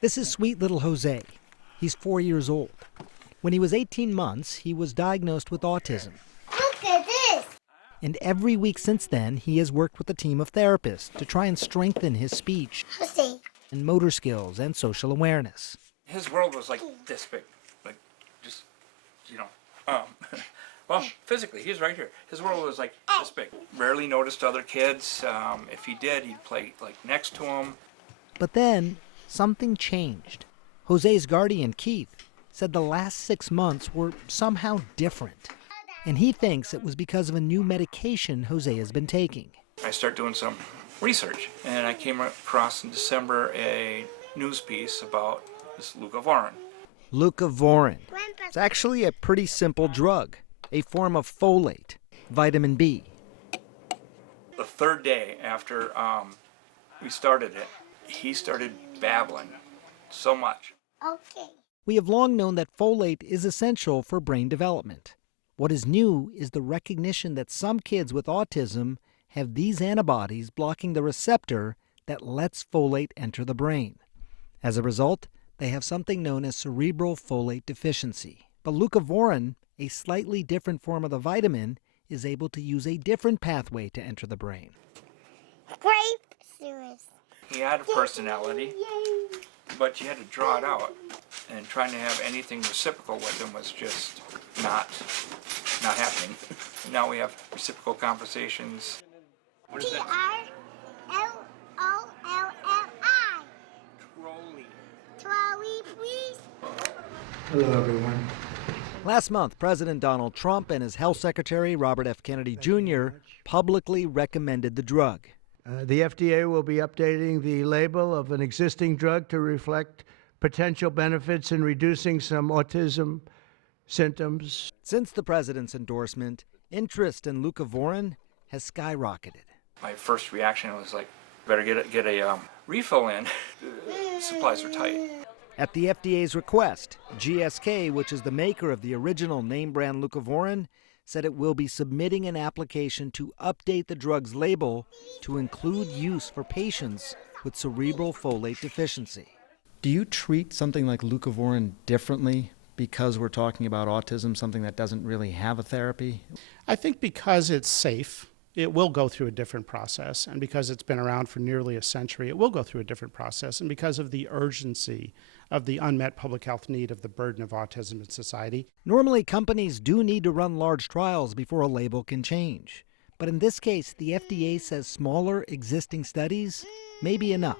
This is sweet little Jose. He's 4 years old. When he was 18 months, he was diagnosed with autism. Look at this! And every week since then, he has worked with a team of therapists to try and strengthen his speech Jose. and motor skills and social awareness. His world was like this big, like just, well, physically, he's right here. His world was like this big. Rarely noticed other kids. If he did, he'd play like next to him. But then something changed. Jose's guardian, Keith, said the last 6 months were somehow different. And he thinks it was because of a new medication Jose has been taking. I started doing some research, and I came across in December a news piece about this leucovorin. Leucovorin. It's actually a pretty simple drug, a form of folate, vitamin B. The third day after we started it, he started babbling so much. Okay. We have long known that folate is essential for brain development. What is new is the recognition that some kids with autism have these antibodies blocking the receptor that lets folate enter the brain. As a result, they have something known as cerebral folate deficiency. But leucovorin, a slightly different form of the vitamin, is able to use a different pathway to enter the brain. Grape serious. He had a personality, but you had to draw it out. And trying to have anything reciprocal with him was just not happening. Now we have reciprocal conversations. What is that? T-R-L-O-L-L-I. Trolley. Trolley, please. Hello, everyone. Last month, President Donald Trump and his health secretary, Robert F. Kennedy Jr., publicly recommended the drug. The FDA will be updating the label of an existing drug to reflect potential benefits in reducing some autism symptoms. Since the president's endorsement, interest in leucovorin has skyrocketed. My first reaction was like, better get a refill in. Supplies are tight. At the FDA's request, GSK, which is the maker of the original name-brand leucovorin, said it will be submitting an application to update the drug's label to include use for patients with cerebral folate deficiency. Do you treat something like leucovorin differently because we're talking about autism, something that doesn't really have a therapy? I think because it's safe, it will go through a different process. And because it's been around for nearly a century, it will go through a different process. And because of the urgency of the unmet public health need of the burden of autism in society. Normally, companies do need to run large trials before a label can change. But in this case, the FDA says smaller existing studies may be enough,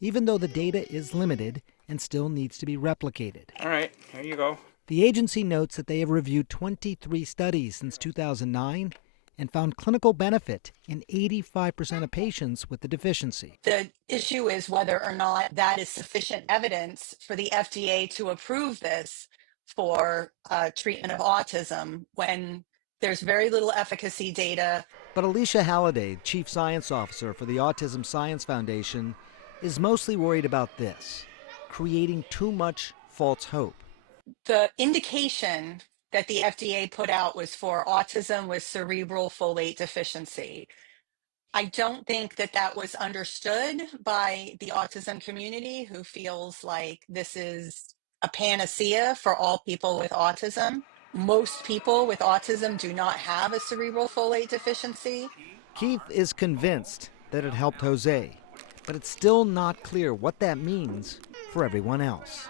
even though the data is limited and still needs to be replicated. All right, here you go. The agency notes that they have reviewed 23 studies since 2009 and found clinical benefit in 85% of patients with the deficiency. The issue is whether or not that is sufficient evidence for the FDA to approve this for treatment of autism when there's very little efficacy data. But Alicia Halliday, Chief Science Officer for the Autism Science Foundation, is mostly worried about this, creating too much false hope. The indication that the FDA put out was for autism with cerebral folate deficiency. I don't think that that was understood by the autism community, who feels like this is a panacea for all people with autism. Most people with autism do not have a cerebral folate deficiency. Keith is convinced that it helped Jose, but it's still not clear what that means for everyone else.